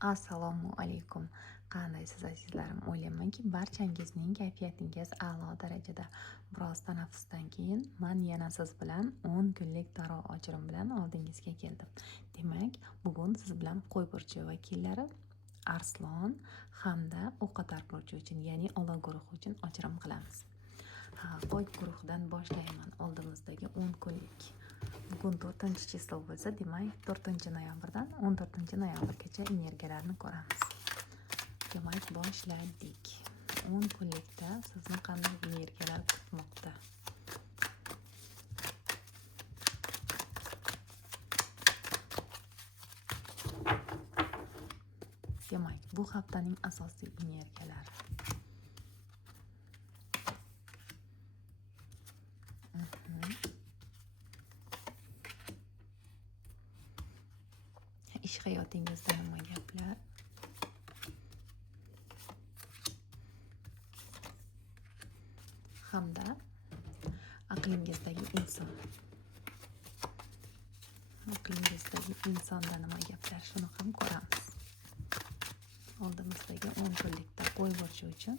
Assalomu alaykum. Qandaysiz azizlarim? O'ylaymanki, barchangizning kayfiyatingiz a'lo darajada. Biroz tanaffusdan keyin men yana siz bilan 10 kunlik daryo ochirim bilan oldingizga keldim. Demak, bugun siz bilan qo'y burchi vakillari Arslon hamda o'qotar burchi uchun, ya'ni Olov guruhi uchun ochirim qilamiz. Qo'y guruhidan boshlayman. Oldimizdagi 10 kunlik. Bugun 4-chislo bo'lsa, demak 4-noyabrdan 14-noyabrgacha energiyalarni ko'ramiz. Demak, boshladik. 10 kunlikda sizni qanday energiyalar kutmoqda? Demak, bu haftaning asosiy energiyalari. Ish hayotingizda nima gaplar? Hamda aqlingizdagi inson. Aqlingizdagi insonda nima gaplar? Shuni ham ko'ramiz. Oldimizdagi 10 kunlikda qo'y burchi uchun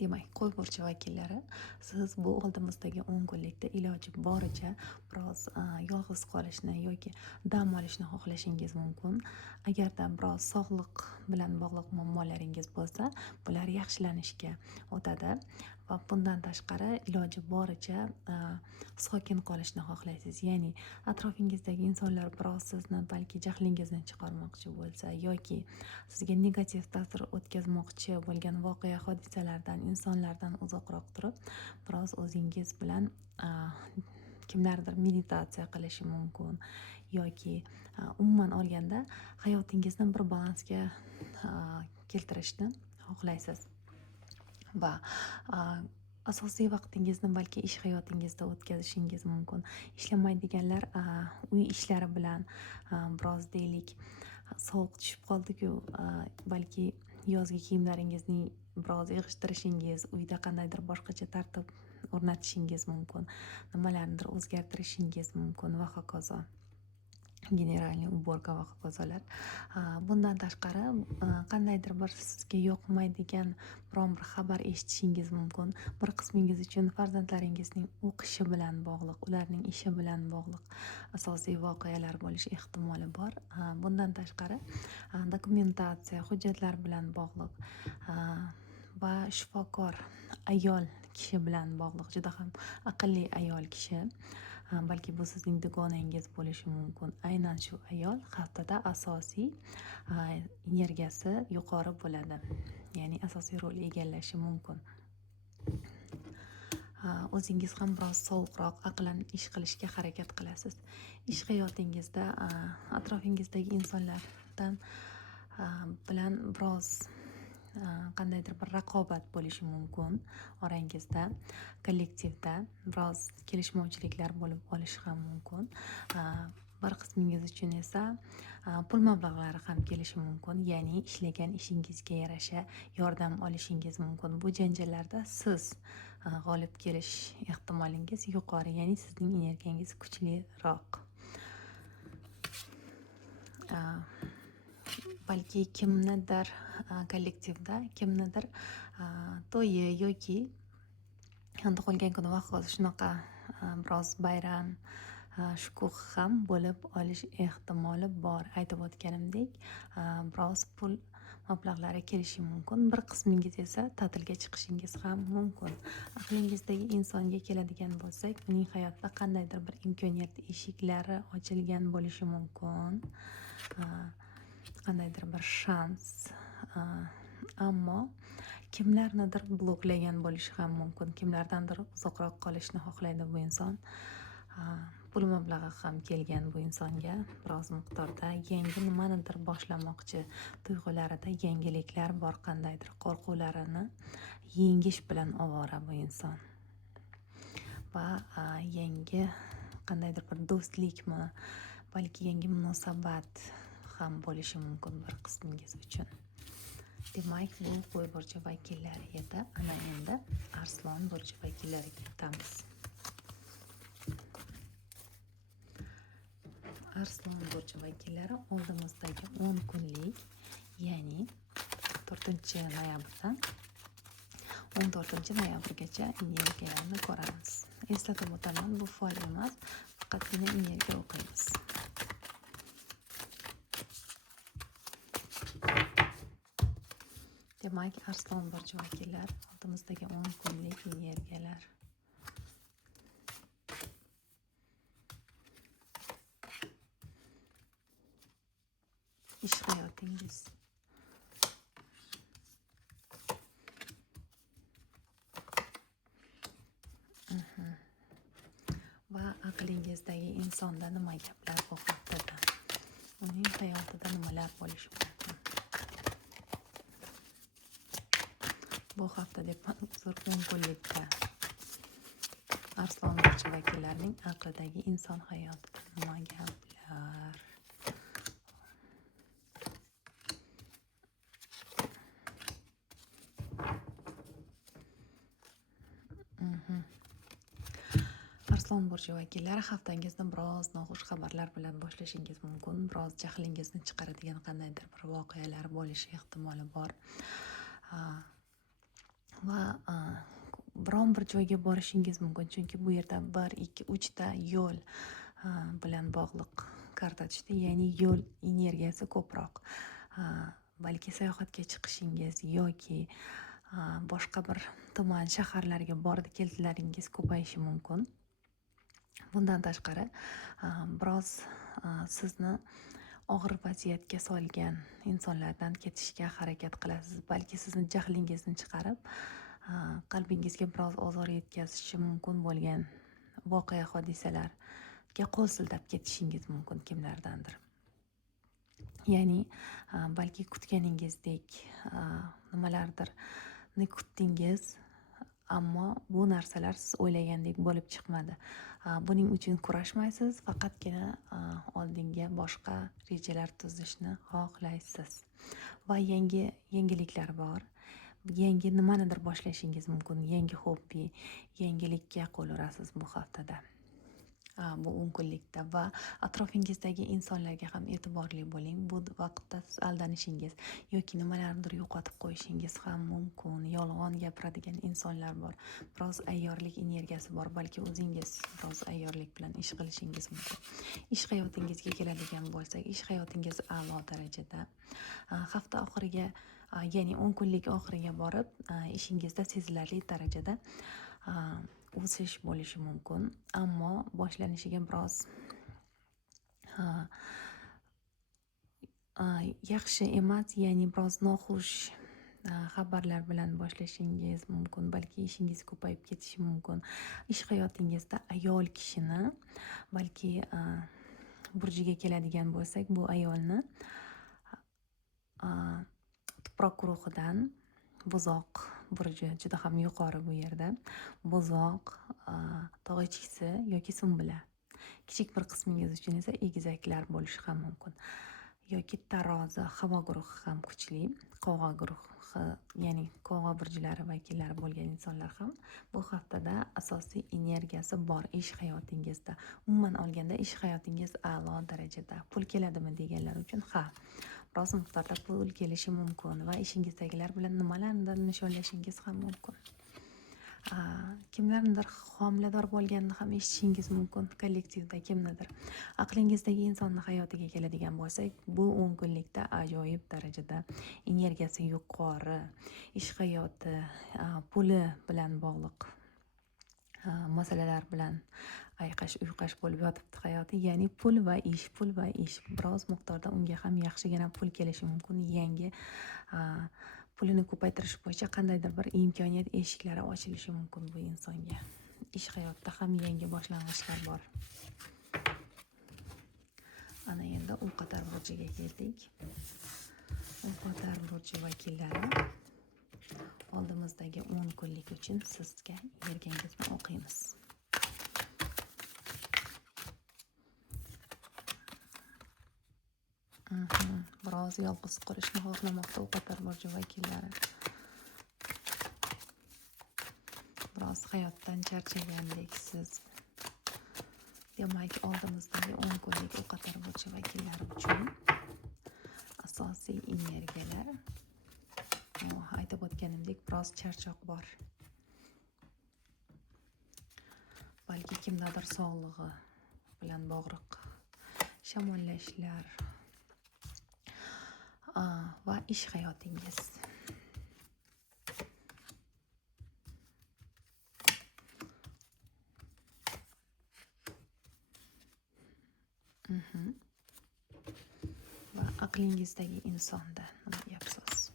demak, qo'y burchi vakillari, siz bu oldimizdagi 10 kunlikda iloji boricha biroz yolg'iz qolishni yoki dam olishni xohlashingiz mumkin. Agarda biroz sog'liq bilan bog'liq muammolaringiz bo'lsa, bular yaxshilanishga o'tadi va bundan tashqari iloji boricha sokin qolishni xohlaysiz. Ya'ni atrofingizdagi insonlar biroz sizni balki jahlingizni chiqarmoqchi bo'lsa yoki sizga negativ ta'sir o'tkazmoqchi bo'lgan voqea hodisalardan, insonlardan uzoqroq turib, biroz o'zingiz bilan kimlardir meditatsiya qilishi mumkin yoki umuman olganda hayotingizni bir balansga keltirishni xohlaysiz va asosiy vaqtingizni balki ish hayotingizda o'tkazishingiz mumkin. Ishlamaydiganlar uy ishlari bilan biroz deylik sovuq tushib qoldi-ku, balki yozgi kiyimlaringizni biroz yig'ishtirishingiz, uyda qandaydir boshqacha tartib o'rnatishingiz mumkin, nimalarnidir o'zgartirishingiz mumkin va hokazo. Generalniy уборка va hokazolar. Bundan tashqari qandaydir bir sizga yoqmaydigan biron bir xabar eshitishingiz mumkin. Bir qismingiz uchun farzandlaringizning o'qishi bilan bog'liq, ularning ishi bilan bog'liq asosiy voqealar bo'lish ehtimoli bor. Bundan tashqari dokumentatsiya, hujjatlar bilan bog'liq va shifokor ayol kishi bilan bog'liq, juda ham aqlli ayol kishi. Balki bu sizning dugonangiz bo'lishi mumkin. Aynan shu ayol haftada asosiy energiyasi yuqori bo'ladi. Ya'ni asosiy rol egallashi mumkin. O'zingiz ham biroz sovuqroq, aqlan ish qilishga harakat qilasiz. Ish hayotingizda atrofingizdagi insonlardan bilan biroz qandaydir bir raqobat bo'lishi mumkin orangizda, kollektivda biroz kelishmovchiliklar bo'lib qolishi ham mumkin. Bir qismingiz uchun esa pul mablag'lari ham kelishi mumkin, ya'ni ishlagan ishingizga yarasha yordam olishingiz mumkin. Bu janjallarda siz g'olib kelish ehtimolingiz yuqori, ya'ni sizning energiyangiz kuchliroq. Balki kimnidir kollektivda kimnidir to'yi yoki tug'ilgan kuni va hokazo shunaqa biroz bayram shukuh ham bo'lib olish ehtimoli bor. Aytib o'tganimdek, biroz pul mablag'lari kelishi mumkin. Bir qismingiz esa ta'tilga chiqishingiz ham mumkin. Aqlingizdagi insonga keladigan bo'lsak, uning hayotida qandaydir bir imkoniyat eshiklari ochilgan bo'lishi mumkin. Qandaydir bir shans, ammo kimlarnidir bloklagan bo'lishi ham mumkin. Kimlardandir uzoqroq qolishni xohlaydi bu inson. Pul mablag'i ham kelgan bu insonga biroz miqdorda, yangi nimanidir boshlamoqchi, tuyg'ularida yangiliklar bor, qandaydir qo'rquvlarini yengish bilan ovora bu inson va yangi qandaydir bir do'stlikmi, balki yangi munosabat ham bo'lishi mumkin bir qismingiz uchun. Demak, bu qo'y burchi vakillari edi. Ana endi Arslon burchi vakillariga o'tamiz. Arslon burchi vakillari oldimizdagi 10 kunlik, ya'ni 4-noyabrdan 14-noyabrgacha energiyalarni ko'ramiz. Eslatib o'taman, bu fol emas, faqatgina energiya o'qiymiz. Demak, Arslon burchi vakillari oldimizdagi 10 kunlik energiyalar. Ish hayotingiz. Va aqlingizdagi insonda nima gaplar bu haftada? Uning hayotida nimalar bo'lishi mumkin? Bu hafta deb uzr 10 kunlikda Arslon burchi vakillarining aqlidagi inson hayotida nima gaplar? Arslon burchi vakillari, haftangizni biroz noxush xabarlar bilan boshlashingiz mumkin. Biroz jahlingizni chiqaradigan qandaydir bir voqealar bo'lishi ehtimoli bor. Va biron bir joyga borishingiz mumkin, chunki bu yerda 1, 2, 3 ta yo'l bilan bog'liq karta tushdi, ya'ni yo'l energiyasi ko'proq. Balki sayohatga chiqishingiz yoki boshqa bir tuman shaharlarga bordi keldilaringiz ko'payishi mumkin. Bundan tashqari biroz sizni og'ir vaziyatga solgan insonlardan ketishga harakat qilasiz. Balki sizni jahlingizni chiqarib, qalbingizga biroz ozor yetkazishi mumkin bo'lgan voqea hodisalarga qo'l siltab ketishingiz mumkin kimlardandir. Ya'ni balki kutganingizdek nimalardirni kutdingiz, ammo bu narsalar siz o'ylagandek bo'lib chiqmadi. Buning uchun kurashmaysiz, faqatgina oldinga boshqa rejalar tuzishni xohlaysiz. Va yangiliklar bor. Yangi nimanidir boshlashingiz mumkin. Yangi hobbi, yangilikka qo'l urasiz bu haftada. Bu 10 kunlikda va atrofingizdagi insonlarga ham e'tiborli bo'ling. Bu vaqtda siz aldanishingiz yoki nimalarnidir yo'qotib qo'yishingiz ham mumkin. Yolg'on gapiradigan insonlar bor. Biroz ayyorlik energiyasi bor. Balki o'zingiz biroz ayyorlik bilan ish qilishingiz mumkin. Ish hayotingizga keladigan bo'lsak, ish hayotingiz a'lo darajada. Hafta oxiriga, ya'ni 10 kunlik oxiriga borib, ishingizda sezilarli darajada o'sish bo'lishi mumkin, ammo boshlanishiga biroz yaxshi emas, ya'ni biroz noxush xabarlar bilan boshlashingiz mumkin. Balki ishingiz ko'payib ketishi mumkin. Ish hayotingizda ayol kishini, balki burjiga keladigan bo'lsak, bu ayolni tuproq guruhidan Buzoq burji juda ham yuqori bu yerda. Buzoq, tog' echkisi yoki sumbula. Kichik bir qismingiz uchun esa egizaklar bo'lishi ham mumkin. Yoki tarozi, havo guruhi ham kuchli. Qovg'a guruhi, ya'ni qovg'a burjlari vakillari bo'lgan insonlar ham bu haftada asosiy energiyasi bor ish hayotingizda. Umuman olganda ish hayotingiz a'lo darajada. Pul keladimi deganlar uchun biroz miqdorda pul kelishi mumkin va ishingizdagilar bilan nimalarnidir nishonlashingiz ham mumkin. Kimlarnidir homilador bo'lganini ham eshitishingiz mumkin, kollektivda kimnidir. Aqlingizdagi insonni hayotiga keladigan bo'lsak, bu 10 kunlikda ajoyib darajada energiyasi yuqori, ish hayoti, puli bilan bog'liq masalalar bilan ayqash-uyqash bo'lib yotibdi hayoti, ya'ni pul va ish. Biroz miqdorda unga ham yaxshigina pul kelishi mumkin. Yangi pulini ko'paytirish bo'yicha qandaydir bir imkoniyat eshiklari ochilishi mumkin bu insonga. Ish hayotda ham yangi boshlang'ichlar bor. Ana endi O'qotar burjiga keldik. O'qotar burji vakillari, oldimizdagi 10 kunlik uchun sizga bergangizni o'qiymiz. Biroz yolg'iz qolishni xohlamoqda o'qotar burji vakillari. Biroz hayotdan charchagandeksiz. Demak, oldimizdagi 10 kunlik o'qotar burji vakillari uchun asosiy energiyalar. Aytib o'tganimdek, biroz charchoq bor. Balki kimdadir sog'lig'i bilan bog'liq shamollashlar va ish hayotingiz. Va aqlingizdagi insonda nima deyapsiz?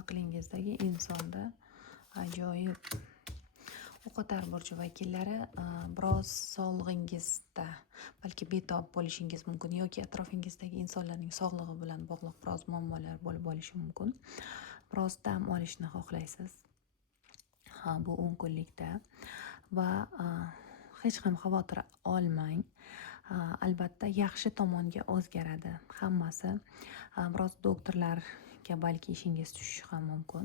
Aqlingizdagi insonda ajoyib. O'qotar burji vakillari biroz sog'lig'ingizda balki betob bo'lishingiz mumkin yoki atrofingizdagi insonlarning sog'lig'i bilan bog'liq biroz muammolar bo'lib olishi mumkin. Biroz dam olishni xohlaysiz bu 10 kunlikda va hech ham xavotir olmang. Albatta yaxshi tomonga o'zgaradi hammasi. Biroz doktorlarga balki ishingiz tushishi ham mumkin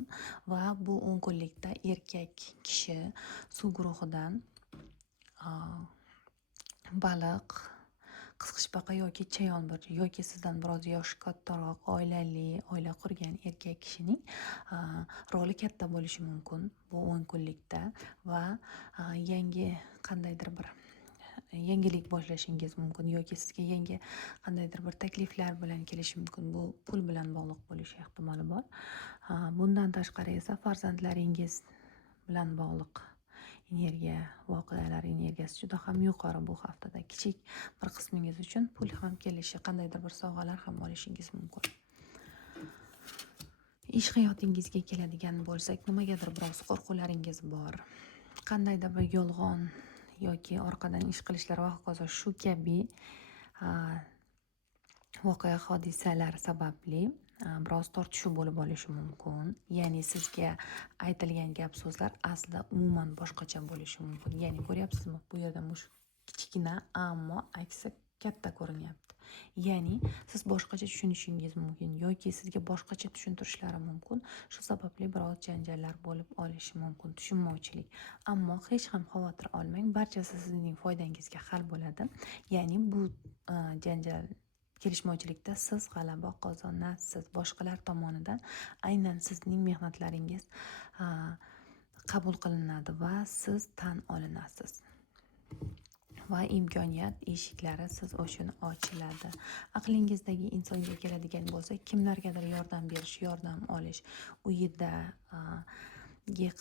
va bu 10 kunlikda erkak kishi suv guruhidan baliq, qisqichbaqa yoki chayon burji yoki sizdan biroz yoshi kattaroq oila qurgan erkak kishining roli katta bo'lishi mumkin bu 10 kunlikda va yangi qandaydir bir yangilik boshlashingiz mumkin yoki sizga yangi qandaydir bir takliflar bilan kelishi mumkin. Bu pul bilan bog'liq bo'lishi ehtimoli bor. Bundan tashqari esa farzandlaringiz bilan bog'liq energiya, voqealar energiyasi juda ham yuqori bu haftada. Kichik bir qismingiz uchun pul ham kelishi, qandaydir bir sovg'alar ham olishingiz mumkin. Ish hayotingizga keladigan bo'lsak, nimagadir biroz qo'rquvlaringiz bor. Qandaydir bir yolg'on yoki orqadan ish qilishlar va hokazo shu kabi voqea hodisalar sababli biroz tortishuv bo'lib olishi mumkin. Ya'ni sizga aytilgan gap so'zlar aslida umuman boshqacha bo'lishi mumkin. Ya'ni ko'ryapsizmi? Bu yerda mush kichkina, ammo aksi katta ko'rinyapti. Ya'ni siz boshqacha tushunishingiz mumkin yoki sizga boshqacha tushuntirishlari mumkin. Shu sababli biroz janjallar bo'lib olishi mumkin, tushunmovchilik. Ammo hech ham xavotir olmang, barchasi sizning foydangizga hal bo'ladi. Ya'ni bu janjal kelishmovchilikda siz g'alaba qozonasiz. Boshqalar tomonidan aynan sizning mehnatlaringiz qabul qilinadi va siz tan olinasiz. Va imkoniyat eshiklari siz uchun ochiladi. Aqlingizdagi insonga keladigan bo'lsa, kimlargadir yordam berish, yordam olish, uyida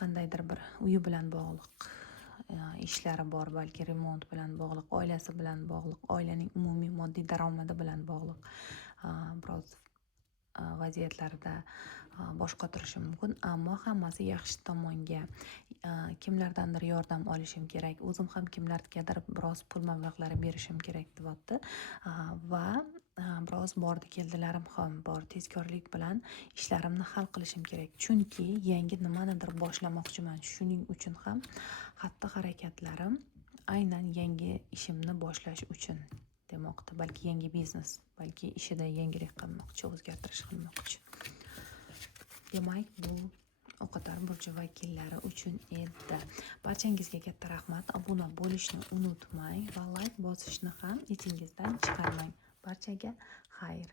qandaydir bir uyi bilan bog'liq ishlari bor, balki remont bilan bog'liq, oilasi bilan bog'liq, oilaning umumiy moddiy daromadi bilan bog'liq biroz vaziyatlarda bosh qotirishi mumkin, ammo hammasi yaxshi tomonga. Kimlardandir yordam olishim kerak, o'zim ham kimlargadir biroz pul mablag'lari berishim kerak deyapti va biroz bordi keldilarim ham bor. Tezkorlik bilan ishlarimni hal qilishim kerak, chunki yangi nimanidir boshlamoqchiman. Shuning uchun ham xatti harakatlarim aynan yangi ishimni boshlash uchun demoqda. Balki yangi biznes, balki ishida yangilik qilmoqchi, o'zgartirish qilmoqchi. Demak, bu o'qotar burji vakillari uchun edi. Barchangizga katta rahmat. Obuna bo'lishni unutmang va like bosishni ham esingizdan chiqarmang. Barchaga xayr.